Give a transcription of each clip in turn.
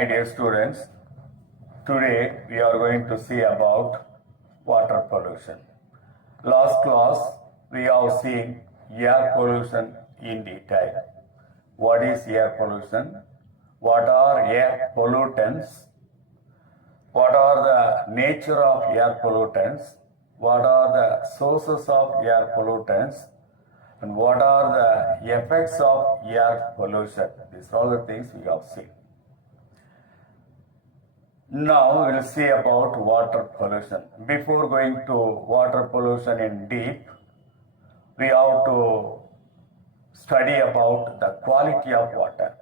My dear students, today we are going to see about water pollution. Last class we have seen air pollution in detail. What is air pollution? What are air pollutants? What are the nature of air pollutants? What are the sources of air pollutants? And what are the effects of air pollution? These are all the things we have seen. Now we will see about water pollution. Before going to water pollution in deep, we have to study about the quality of water.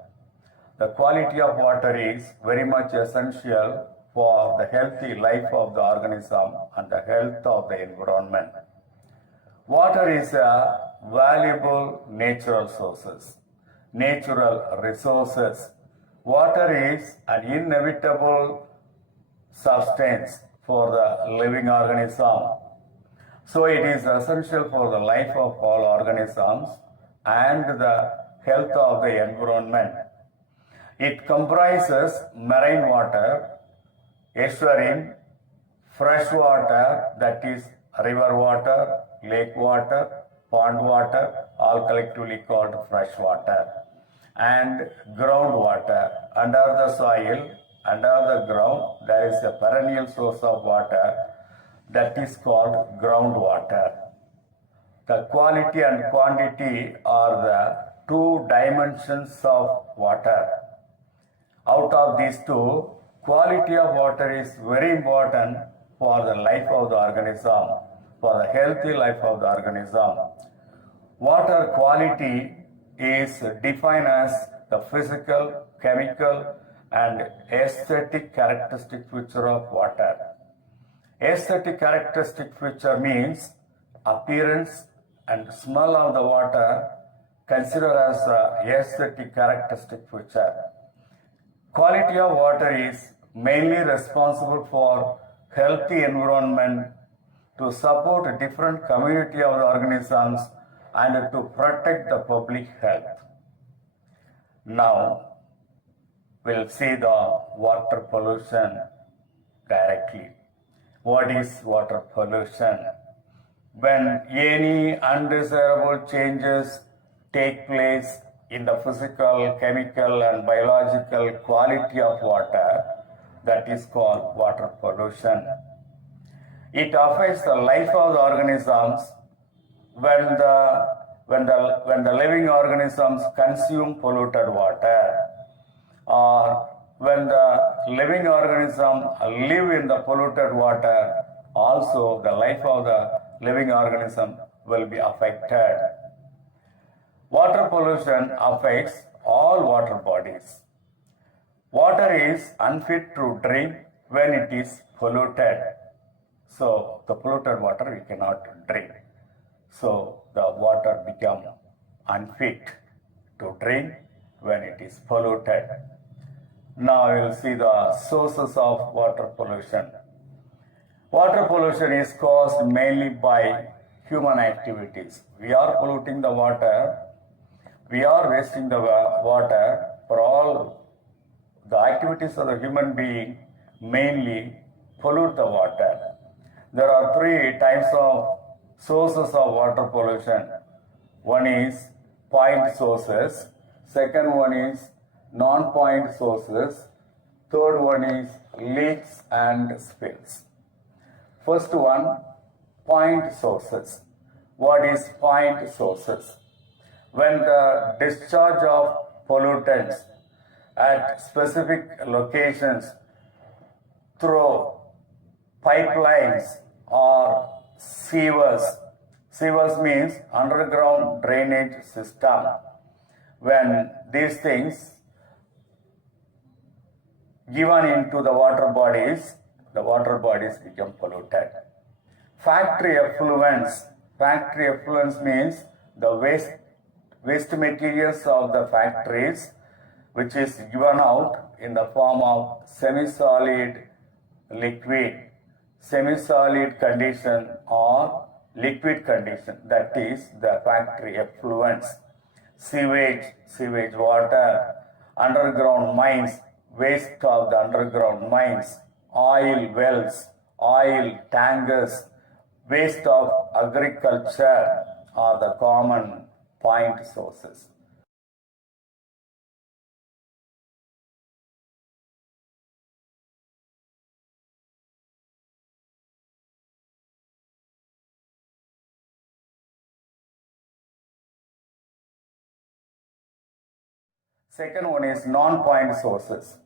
The quality of water is very much essential for the healthy life of the organism and the health of the environment. Water is a valuable natural natural resources. Water is an inevitable substance for the living organism. So it is essential for the life of all organisms and the health of the environment. It comprises marine water, estuarine, fresh water, that is river water, lake water, pond water, all collectively called fresh water, and groundwater. Under the soil, under the ground, there is a perennial source of water that is called groundwater. The quality and quantity are the two dimensions of water. Out of these two, quality of water is very important for the life of the organism, for the healthy life of the organism. Water quality is defined as the physical, chemical, and aesthetic characteristic feature of water. Aesthetic characteristic feature means appearance and smell of the water considered as an aesthetic characteristic feature. Quality of water is mainly responsible for healthy environment, to support a different community of the organisms, and to protect the public health. Now, we'll see the water pollution directly. What is water pollution? When any undesirable changes take place in the physical, chemical, and biological quality of water, that is called water pollution. It affects the life of the organisms when the living organisms consume polluted water, or when the living organism live in the polluted water, also the life of the living organism will be affected. Water pollution affects all water bodies. Water is unfit to drink when it is polluted. So the polluted water we cannot drink. So the water becomes unfit to drink when it is polluted. Now we will see the sources of water pollution. Water pollution is caused mainly by human activities. We are polluting the water. We are wasting the water for all the activities of the human being, mainly pollute the water. There are three types of sources of water pollution. One is point sources, second one is non-point sources, third one is leaks and spills. First one, point sources. What is point sources? When the discharge of pollutants at specific locations through pipelines or sewers. Sewers means underground drainage system. When these things given into the water bodies become polluted. Factory effluents. Factory effluents means the waste materials of the factories, which is given out in the form of semi-solid, liquid, semi-solid condition or liquid condition, that is the factory effluents. Sewage water, underground mines, waste of the underground mines, oil wells, oil tankers, waste of agriculture are the common point sources. Second one is non-point sources.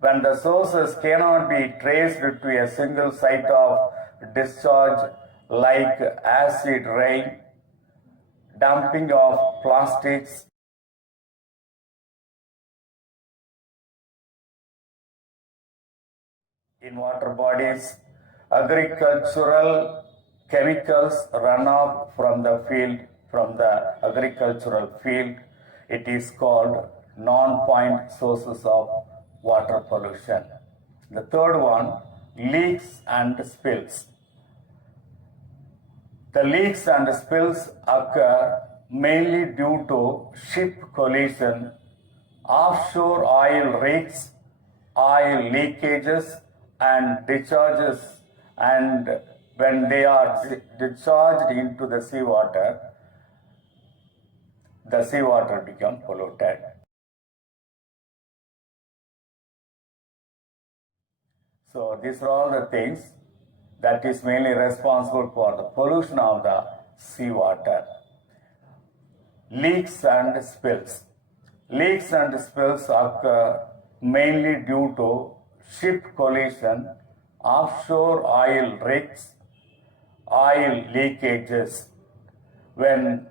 When the sources cannot be traced to a single site of discharge like acid rain, dumping of plastics, in water bodies, agricultural chemicals runoff from the field, from the agricultural field, it is called non-point sources of water pollution. The third one, leaks and spills. The leaks and spills occur mainly due to ship collision, offshore oil rigs, oil leakages and discharges, and when they are discharged into the seawater becomes polluted. So these are all the things that is mainly responsible for the pollution of the seawater. Leaks and spills. Leaks and spills occur mainly due to ship collision, offshore oil rigs, oil leakages. When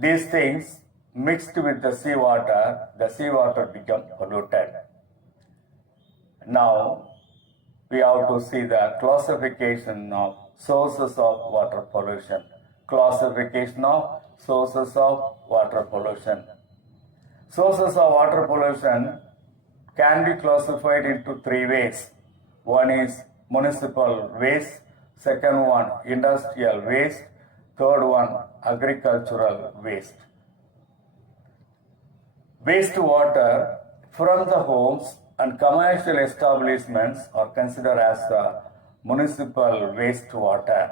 these things mixed with the seawater becomes polluted. Now, we have to see the classification of sources of water pollution. Classification of sources of water pollution. Sources of water pollution can be classified into three ways. One is municipal waste, second one industrial waste, third one agricultural waste. Wastewater from the homes and commercial establishments are considered as municipal wastewater.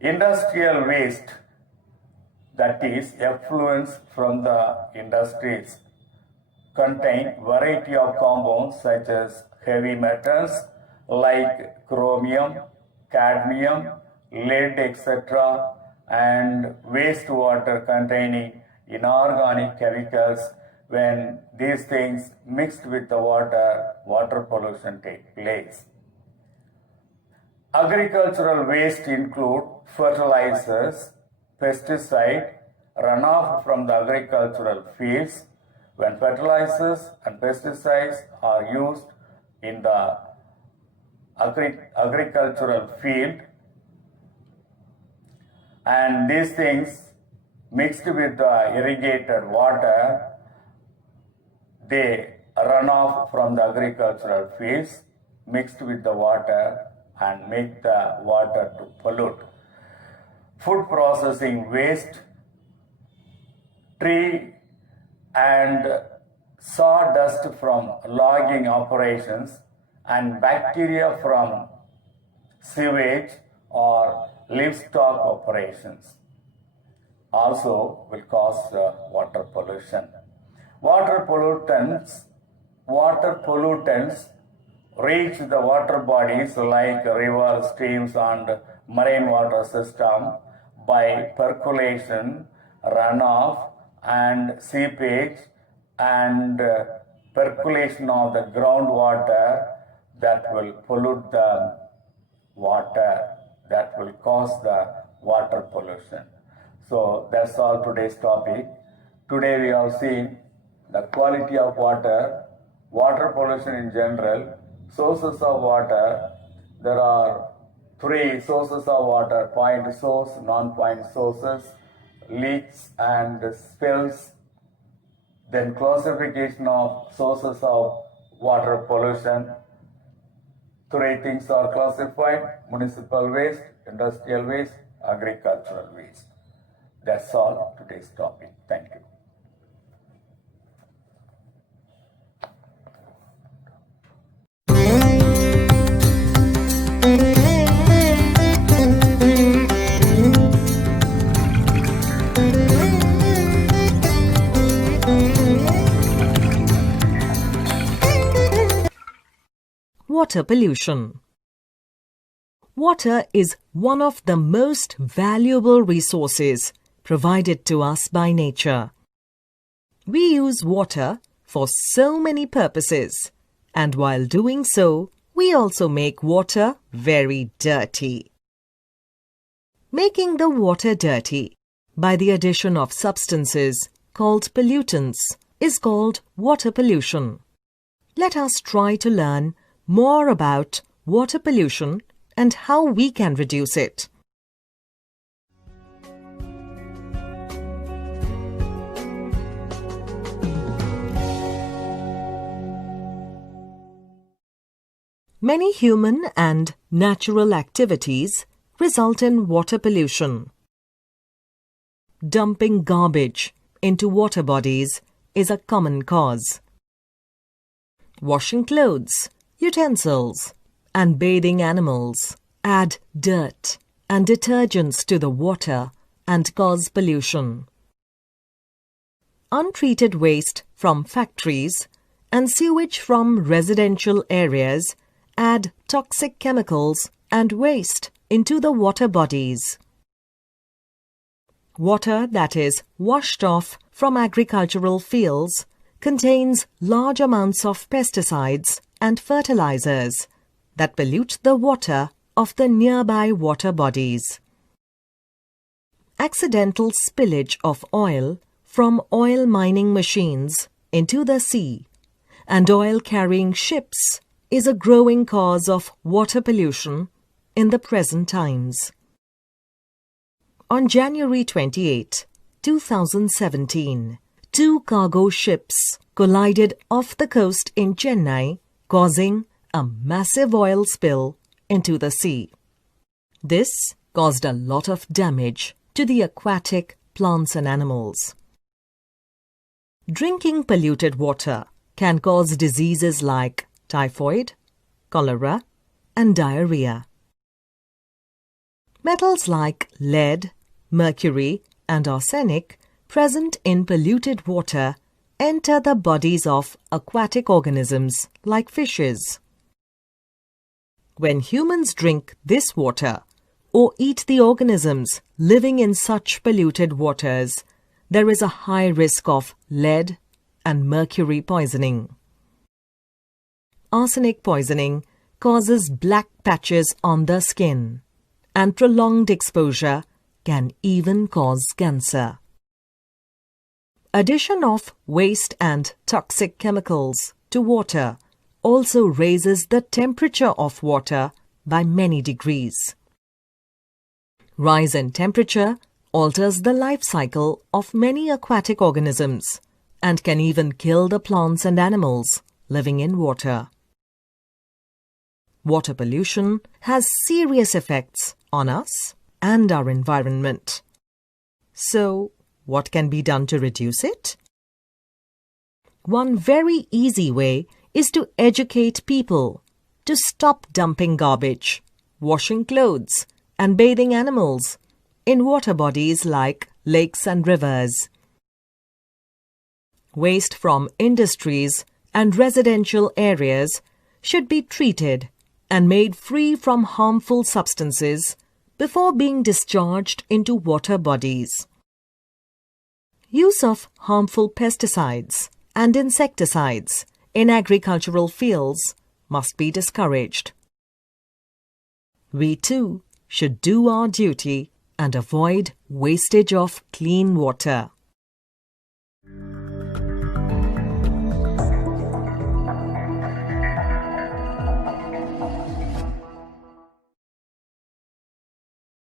Industrial waste, that is effluents from the industries, contain variety of compounds such as heavy metals like chromium, cadmium, lead, etc., and wastewater containing inorganic chemicals. When these things mixed with the water pollution takes place. Agricultural waste include fertilizers, pesticide, runoff from the agricultural fields. When fertilizers and pesticides are used in the agricultural field, and these things mixed with the irrigated water, they run off from the agricultural fields mixed with the water and make the water to pollute. Food processing waste, tree and sawdust from logging operations, and bacteria from sewage or livestock operations also will cause water pollution. Water pollutants reach the water bodies like rivers, streams, and marine water system by percolation, runoff, and seepage, and percolation of the groundwater that will pollute the water, that will cause the water pollution. So that's all today's topic. Today we have seen the quality of water, water pollution in general, sources of water. There are three sources of water: point source, non-point sources, leaks and spills. Then classification of sources of water pollution. Three things are classified: municipal waste, industrial waste, agricultural waste. That's all today's topic. Thank you. Water pollution. Water is one of the most valuable resources provided to us by nature. We use water for so many purposes, and while doing so, we also make water very dirty. Making the water dirty by the addition of substances called pollutants is called water pollution. Let us try to learn more about water pollution and how we can reduce it. Many human and natural activities result in water pollution. Dumping garbage into water bodies is a common cause. Washing clothes, utensils, and bathing animals add dirt and detergents to the water and cause pollution. Untreated waste from factories and sewage from residential areas add toxic chemicals and waste into the water bodies. Water that is washed off from agricultural fields contains large amounts of pesticides and fertilizers that pollute the water of the nearby water bodies. Accidental spillage of oil from oil mining machines into the sea and oil-carrying ships is a growing cause of water pollution in the present times. On January 28, 2017, two cargo ships collided off the coast in Chennai, causing a massive oil spill into the sea. This caused a lot of damage to the aquatic plants and animals. Drinking polluted water can cause diseases like typhoid, cholera, and diarrhea. Metals like lead, mercury, and arsenic present in polluted water enter the bodies of aquatic organisms like fishes. When humans drink this water or eat the organisms living in such polluted waters, there is a high risk of lead and mercury poisoning. Arsenic poisoning causes black patches on the skin, and prolonged exposure can even cause cancer. Addition of waste and toxic chemicals to water also raises the temperature of water by many degrees. Rise in temperature alters the life cycle of many aquatic organisms and can even kill the plants and animals living in water. Water pollution has serious effects on us and our environment. So, what can be done to reduce it? One very easy way is to educate people to stop dumping garbage, washing clothes, and bathing animals in water bodies like lakes and rivers. Waste from industries and residential areas should be treated and made free from harmful substances before being discharged into water bodies. Use of harmful pesticides and insecticides in agricultural fields must be discouraged. We too should do our duty and avoid wastage of clean water.